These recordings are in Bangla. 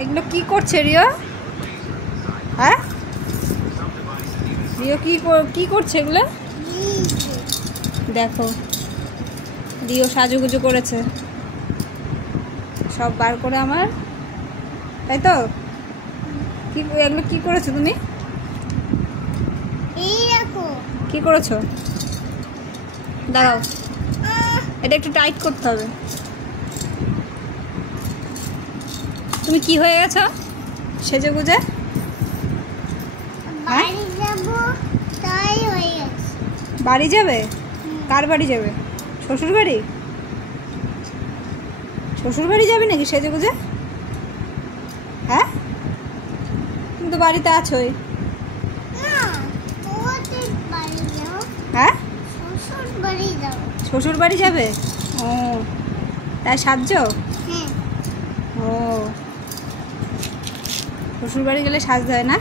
এগুলো কি করছে রিও? হ্যাঁ রিও কি করছে এগুলো? দেখো রিও সাজুগুজু করেছে সব বার করে আমার, তাই তো? কি এগুলো কি করেছো তুমি? কি করেছো? দাঁড়াও, এটা একটু টাইট করতে হবে। তুমি কি হয়ে গেছো সেজে গুজে? বাড়ি যাবে? কার বাড়ি যাবে? শ্বশুর বাড়ি? শ্বশুর বাড়ি যাবে নাকি সেজে গুজে? হ্যাঁ তুমি তো বাড়িতে আছোই। হ্যাঁ শ্বশুর বাড়ি যাবে? ও তাই সাজছো? ও শ্বশুর বাড়ি গেলে সাজতে হয় না?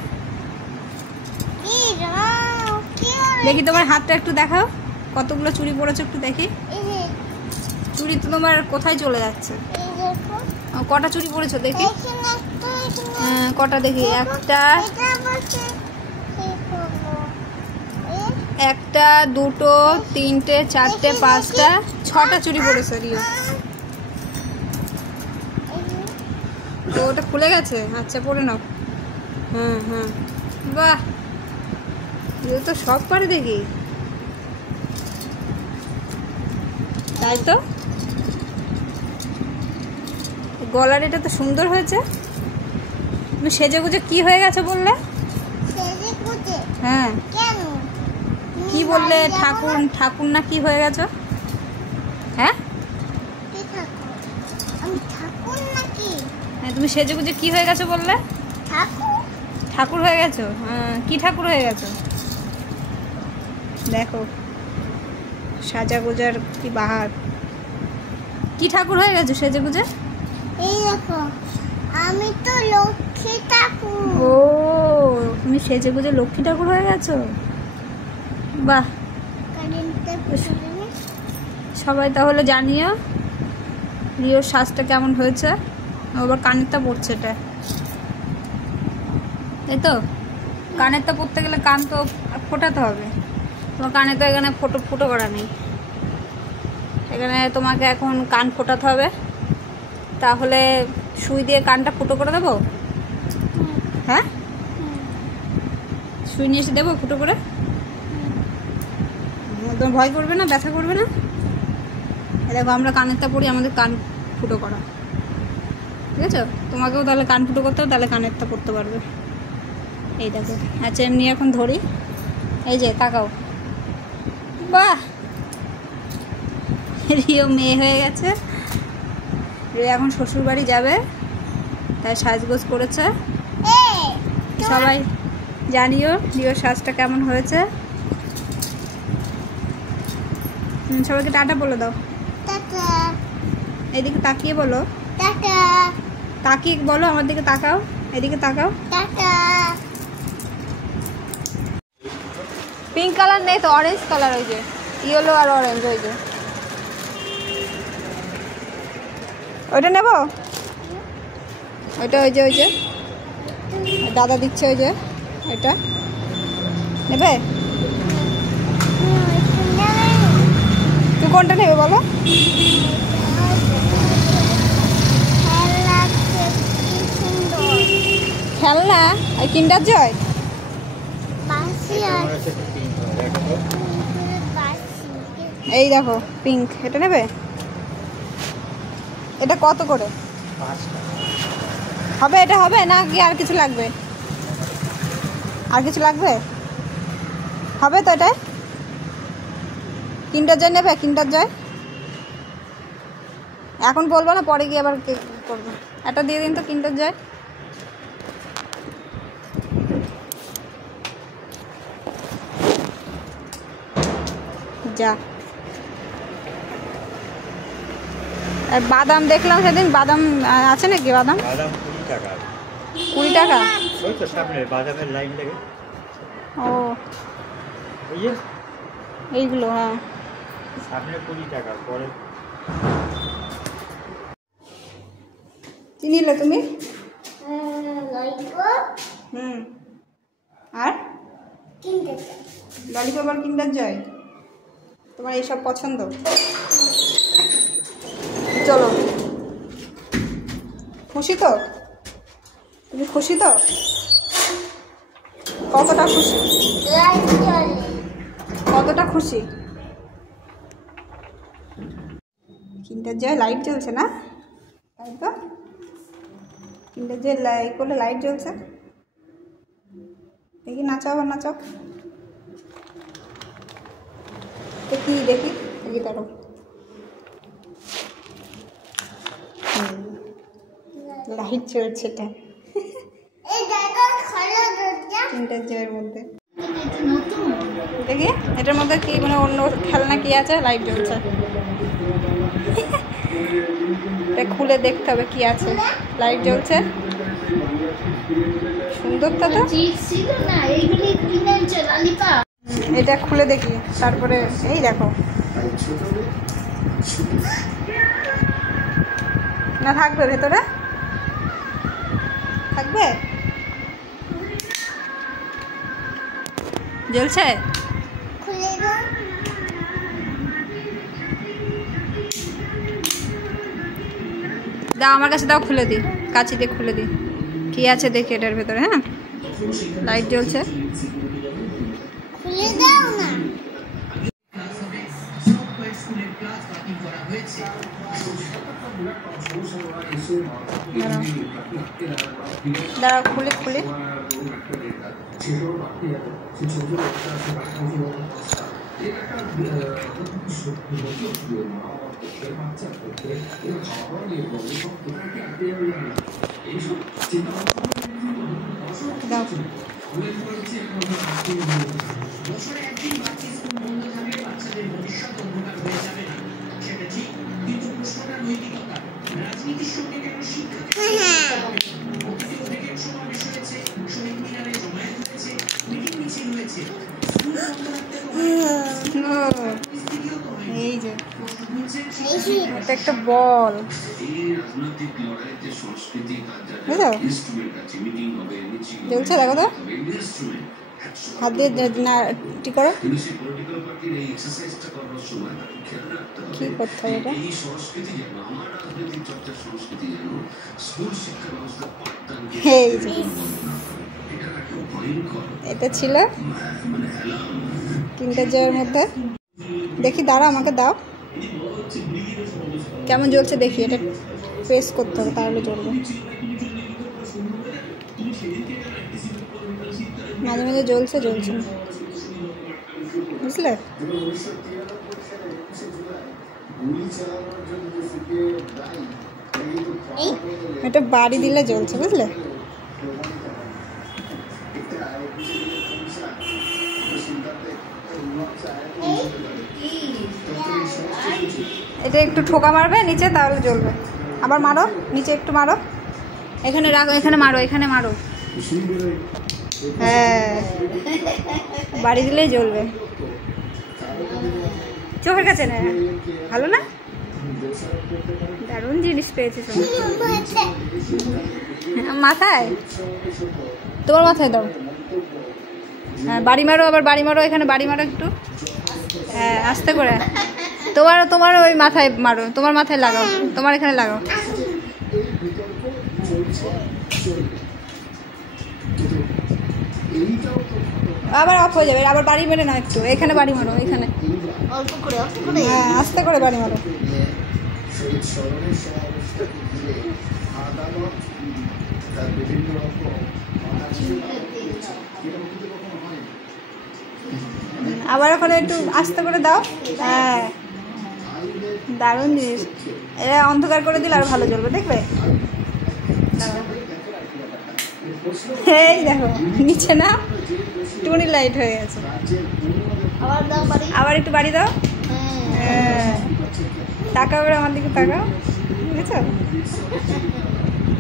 দেখি তোমার হাতটা একটু দেখাও, কতগুলো চুড়ি পরেছো একটু দেখি। চুড়ি তো তোমার কোথায় চলে যাচ্ছে? কটা চুড়ি পরেছো দেখি? কটা দেখি? একটা দুটো তিনটে চারটে পাঁচটা ছটা চুড়ি পরেছো রিও। তো ওটা খুলে গেছে? আচ্ছা পরে নাও। হ্যাঁ হ্যাঁ বাহ, রিও তো সব পারে দেখি। তাই তো, গলার এটা তো সুন্দর হয়েছে। তুমি সেজে গুজে কি হয়ে গেছে বললে? হ্যাঁ কি বললে? ঠাকুর না কি হয়ে গেছো? হ্যাঁ তুমি সেজে গুজে কি হয়ে গেছো বললে? ঠাকুর হয়ে গেছো? হ্যাঁ কি ঠাকুর হয়ে গেছো? দেখো সাজা গোজার কি বাহার। কি ঠাকুর হয়ে গেছো সেজে গুজে? এই দেখো আমি তো লক্ষ্মী ঠাকুর। ও তুমি সেজে গুজে লক্ষ্মী ঠাকুর হয়ে গেছো, বাহ। সবাই তাহলে জানিও রিওর সাজটা কেমন হয়েছে। আবার কানেরটা পড়ছে এটা, তাই তো? কানেরটা পড়তে গেলে কান তো ফোটাতে হবে। তোমার কানে তো এখানে ফুটো করা নেই, এখানে তোমাকে এখন কান ফোটাতে হবে। তাহলে সুই দিয়ে কানটা ফুটো করে দেবো? হ্যাঁ সুই নিয়ে এসে দেবো ফুটো করে? তোমার ভয় করবে না? ব্যথা করবে না? দেখো আমরা কানেরটা পড়ি, আমাদের কান ফুটো করা, ঠিক আছে? তোমাকেও তাহলে কান ফুটো করতে হবে, তাহলে কানেরটা পড়তে পারবে। এই দেখো। আচ্ছা এমনি এখন ধরি, এই যে তাকাও, বাহ রিও মেয়ে হয়ে গেছে। রিও এখন শ্বশুর বাড়ি যাবে, তাই সাজগোজ করেছে। সবাই জানিও রিওর সাজটা কেমন হয়েছে। সবাইকে টাটা বলে দাও। এদিকে তাকিয়ে বলো, তাকিয়ে বলো, আমার দিকে তাকাও, এদিকে তাকাও। পিঙ্ক কালার নেই তো, অরেঞ্জ কালার, ওই যে ইয়েলো আর অরেঞ্জ, ওই যে ওইটা নেব। ওইটা ওই যে দাদা দিচ্ছে, ওই যে এটা নেবে? তুই কোনটা নেবে বলো? খেলনা আর কিন্ডার জয়। এই দেখো পিঙ্ক, এটা নেবে? এটা কত করে হবে? এটা হবে না কি আর কিছু লাগবে? আর কিছু লাগবে? হবে তো এটাই? কিন্ডার জয় নেবে? কিন্ডার জয় এখন বলবো না, পরে গিয়ে আবার করবো। এটা দিয়ে দিন তো কিন্ডার জয়। যা বাদাম দেখলাম সেদিন, বাদাম আছে নাকি? বাদাম 20 টাকা। ও এইগুলো, হ্যাঁ সামনে 20 টাকা পরে। কি নিলে তুমি? হুম, আর ললিপপ আর কিন্ডার জয়, তোমার এইসব পছন্দ? চলো, খুশি তো? তুমি খুশি তো? কতটা খুশি? কতটা খুশি? কিন্ডার জয় লাইট জ্বলছে না, তাই তো? কিন্ডার জয় লাইট করলে লাইট জ্বলছে। দেখি নাচাও, আবার নাচাও, দেখি দেখি দেখি তারও লাইট জ্বলছে। এটা কিন্ডার জয়ের মধ্যে দেখি, এটার মধ্যে কি মানে অন্য খেলনা কি আছে? লাইট জ্বলছে। এটা খুলে দেখতে হবে কি আছে। লাইট জ্বলছে, সুন্দর তো। এটা খুলে দেখি, তারপরে এই দেখো না, থাকবে ভেতরে, থাকবে, জ্বলছে। দাও আমার কাছে, দাও খুলে দিই, কাছে দিয়ে খুলে দিই কি আছে দেখি এটার ভেতরে। হ্যাঁ, লাইট জ্বলছে। দাঁড়াও, খুলে খুলে দাও। এই যে এটা একটা বল, বুঝলো? জ্বলছে, দেখো তো, হাত দিয়ে টি করো। কি করতে হবে এটা? এই যে এটা ছিল কিন্ডার জয়ের মধ্যে। দেখি, দাঁড়া, আমাকে দাও, কেমন জ্বলছে দেখি। এটা প্রেস করতে হবে, তাহলে জ্বলবে। মাঝে মাঝে জ্বলছে, জ্বলছে না, বুঝলে? এটা বাড়ি দিলে জ্বলছে, বুঝলে? এটা একটু ঠোকা মারবে নিচে, তাহলে জ্বলবে। আবার মারো, নিচে একটু মারো, এখানে রাখো, এখানে মারো, এখানে মারো। হ্যাঁ, বাড়ি দিলেই জ্বলবে। চোখের কাছে না, ভালো না? দারুণ জিনিস পেয়েছিস। মাথায়, তোমার মাথায় দাও। হ্যাঁ, বাড়ি মারো, আবার বাড়ি মারো, এখানে বাড়ি মারো একটু। হ্যাঁ, আস্তে করে। তোমার ওই মাথায় মারো, তোমার মাথায় লাগাও, তোমার এখানে লাগাও। আবার অফ হয়ে যাবে, আবার বাড়ি মেরে না, একটু এখানে বাড়ি মারো, এখানে হ্যাঁ, আস্তে করে বাড়ি মারো। আবার ওখানে একটু আস্তে করে দাও। হ্যাঁ, দারুণ জিনিস। এটা অন্ধকার করে দিলে আর ভালো জ্বলবে, দেখবে? এই দেখো, নিচে না টুনি লাইট হয়ে গেছে। আবার একটু বাড়ি দাও। হ্যাঁ, তাকাও, এবার আমার দিকে তাকাও, বুঝেছো?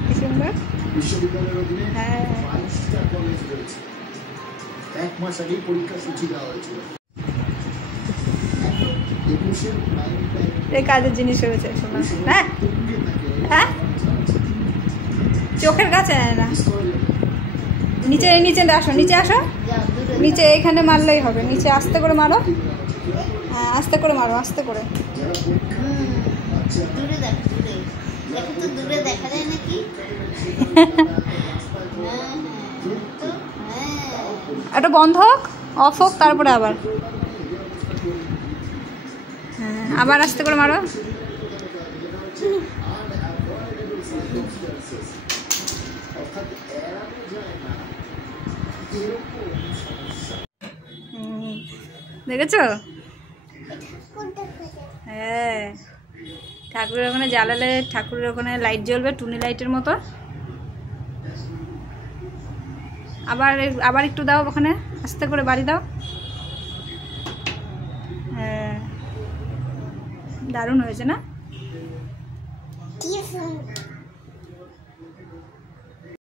কি সুন্দর। হ্যাঁ, এক মাস আগেই পরীক্ষা সূচি দেওয়া হয়েছিল। এই কাজের জিনিস হয়েছে, শোনা। হ্যাঁ হ্যাঁ, চোখের কাছে না, নিচে নিচে আসো, নিচে আসো, নিচে এখানে মারলেই হবে, নিচে আস্তে করে মারো। হ্যাঁ আস্তে করে মারো, আস্তে করে। দূরে দেখ, দূরে দেখো তো, দূরে দেখা যায় নাকি? একটা বন্ধ হোক, অফ হোক, তারপরে আবার। হ্যাঁ আবার আস্তে করে মারো। দেখেছো? হ্যাঁ ঠাকুরের ওখানে জ্বালালে ঠাকুরের ওখানে লাইট জ্বলবে, টুনি লাইটের মতো। আবার আবার একটু দাও ওখানে, আস্তে করে বাড়ি দাও। হ্যাঁ দারুণ হয়েছে না?